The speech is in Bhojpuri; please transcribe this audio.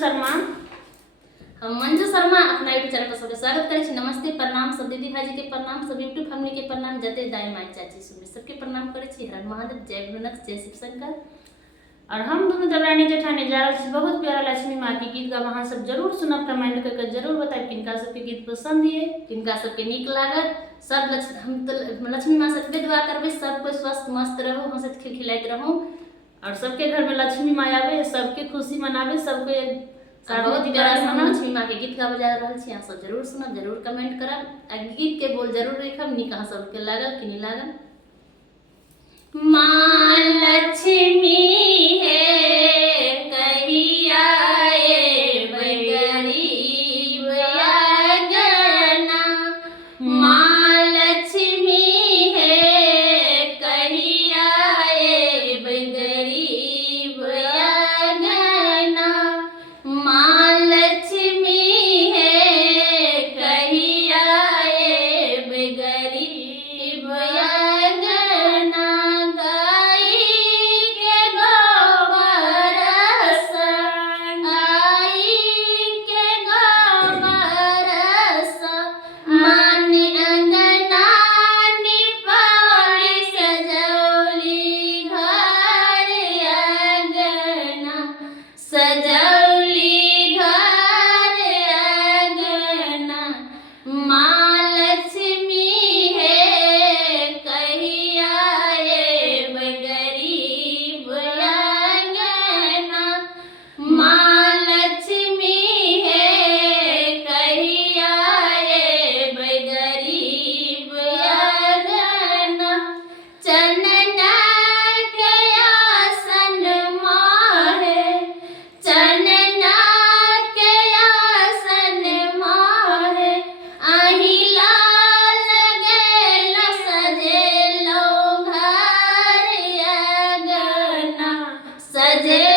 शर्मा। हम मंजू शर्मा अपना यूट्यूब चैनल पर सबके स्वागत करै छी। नमस्ते, प्रणाम, सब दीदी भाई जी के प्रणाम, सब यूट्यूब फैमिली के प्रणाम, जते दाई माई चाची सुन सबके प्रणाम करै छी। हर महादेव, जय गुरुनाथ, जय शिव शंकर। और हम दोनों दबरानी जेठानी जा रहे छी बहुत प्यारा लक्ष्मी माँ के गीत गाब। अहाँ सब जरूर सुनब, कमेंट करके जरूर बताएब किनका सबके गीत पसंद है, किनका सबके नीक लागत। सब हम तो लक्ष्मी माँ से दुआ करबे सब कोई स्वस्थ मस्त रहो, हंसत खिलखिलाइत रहो और सबके घर में लक्ष्मी माँ आवे, सबके खुशी मनावे, सबके बहुत प्यारा से लक्ष्मी माँ के गीत गाबे जा रहल छी। अहाँ सब जरूर सुनब, जरूर कमेंट करब आ गीत के बोल जरूर लिखब नीक अहाँ सबके लागल कि नहीं लागल। माँ लक्ष्मी है कहिया एबै गरीब आंगना, माँ लक्ष्मी है कहिया एबै गरीब आंगना, माँ लक्ष्मी है कहिया एबै गरीब आंगना, सजौली घर आंगना, माँ लक्ष्मी है कहिया एबै गरीब आंगना, माँ लक्ष्मी है कहिया एबै गरीब आंगना, चनना के आसन माहे, चनना के आसन माहे, आही लाल गेल सजेलो घर आंगना, सजे